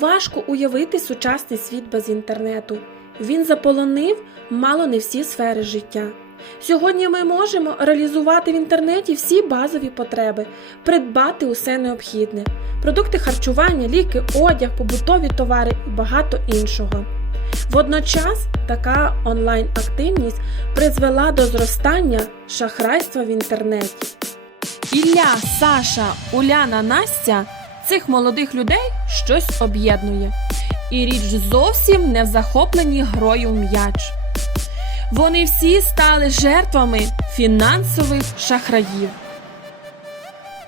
Важко уявити сучасний світ без інтернету. Він заполонив мало не всі сфери життя. Сьогодні ми можемо реалізувати в інтернеті всі базові потреби, придбати усе необхідне: продукти харчування, ліки, одяг, побутові товари і багато іншого. Водночас така онлайн-активність призвела до зростання шахрайства в інтернеті. Ілля, Саша, Уляна, Настя цих молодих людей щось об'єднує. І річ зовсім не в захопленні грою м'яч. Вони всі стали жертвами фінансових шахраїв.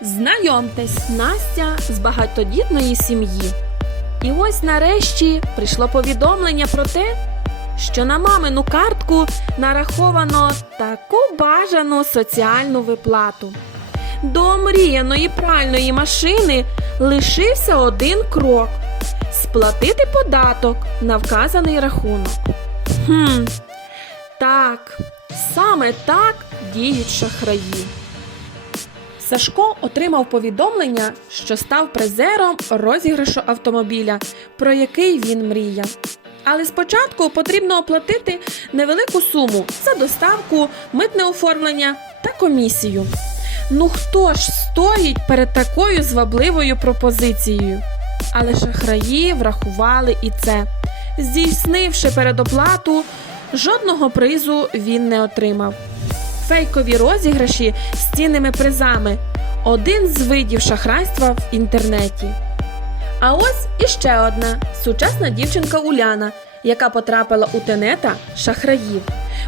Знайомтесь, Настя з багатодітної сім'ї. І ось нарешті прийшло повідомлення про те, що на мамину картку нараховано таку бажану соціальну виплату. До омріяної пральної машини лишився один крок сплатити податок на вказаний рахунок. Хм, так, саме так діють шахраї. Сашко отримав повідомлення, що став призером розіграшу автомобіля, про який він мріяв. Але спочатку потрібно оплатити невелику суму за доставку, митне оформлення та комісію. Ну хто ж стоїть перед такою звабливою пропозицією? Але шахраї врахували і це. Здійснивши передоплату, жодного призу він не отримав. Фейкові розіграші з цінними призами один з видів шахрайства в інтернеті. А ось іще одна сучасна дівчинка Уляна, яка потрапила у тенета шахраїв.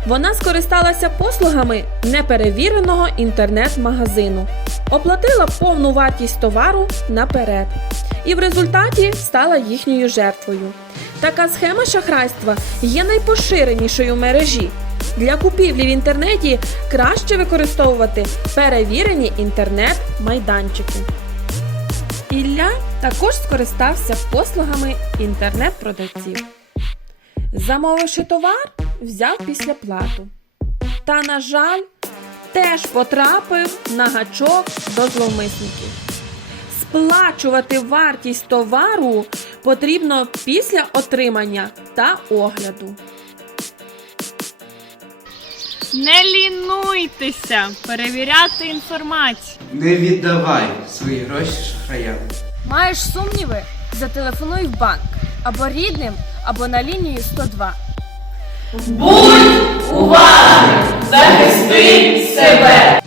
Вона скористалася послугами неперевіреного інтернет-магазину, оплатила повну вартість товару наперед і в результаті стала їхньою жертвою. Така схема шахрайства є найпоширенішою в мережі. Для купівлі в інтернеті краще використовувати перевірені інтернет-майданчики. Ілля також скористався послугами інтернет-продавців. Замовивши товар, взяв після плату. Та, на жаль, теж потрапив на гачок до зловмисників. Сплачувати вартість товару потрібно після отримання та огляду. Не лінуйтеся перевіряти інформацію. Не віддавай свої гроші шахраям. Маєш сумніви? Зателефонуй в банк або рідним, або на лінію 102. Будь уважним, захисти себе.